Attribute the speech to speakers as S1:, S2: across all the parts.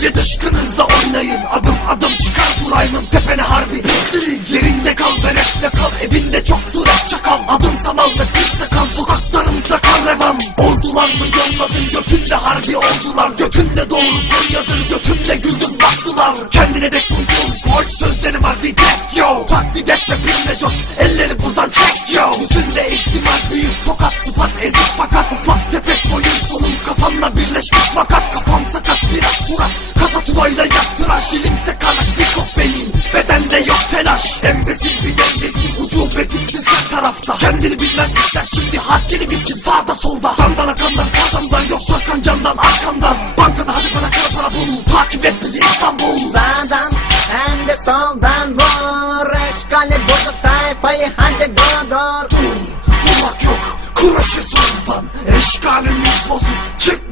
S1: Sizce dışkınızda oynayın Adım adım çıkar prime'ın tepene harbi. Hızlı izlerinde kal ve rap'le kal. Evinde çok durak çakal. Adım samalda kız sakal Sokaklarımızda kan revan. Ordular mı yolladın? Götünde harbi ordular. Götünde doğru Konya'dır götünde güldüm baktılar. Kendine dek duydum Koş sözlerim harbi de yo Taklit et de birine coş. Elleri buradan tulayla yaktıraş Dilimse kanak bir kop beyin bedende yok telaş Embesil bir dengesiz ucubetsiz her tarafta Kendini bilmez ister şimdi haddini bilsin sağda solda. Dandana kandan kardamdan yoksa kancandan arkamdan. Bankada hadi bana kara para bul takip et bizi İstanbul.
S2: Sağdan hem de soldan vur Eşkali bozuk tayfayı hadi dur dur
S1: Dur, durmak yok Kuraşı sondan Eşkalimiz bozuk Çıkmışız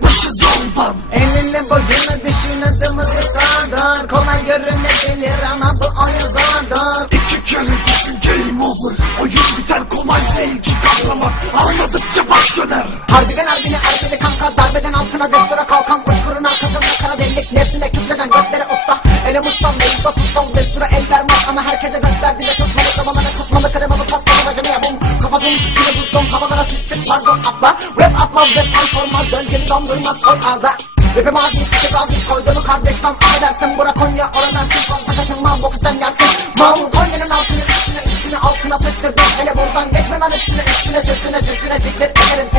S2: Kolay görünebilir ama bu oyun zordur.
S1: İki kere düşün game over. Oyun biter kolay değil ki kavramak Anladıkça baş döner.
S2: Harbiden harbine harbine kanka Darbeden altına destura kalkan Uçkurun arkasında kara delik Nefsine küfreden göklere usta. Ele mustan meyilde sustan Destura el vermez ama herkese ders verdi de tutmalı Kavamana kusmalı kremalı pastalı Bacana bum Kafasını yine buzdum havalara sıçtık pardon atla. Rap atla rap transforma Gölgeni dondurmaz koy ağza Rapim ağzı içi gazi koyduğunu kardeşten affedersin Bura Konya oradan fazla kaçınma boku sen yersin. Mal Konya'nın altını üstüne üstüne altına sıçtırdım Hele buradan geçme lan üstüne üstüne sürtüne sürtüne siktir ederim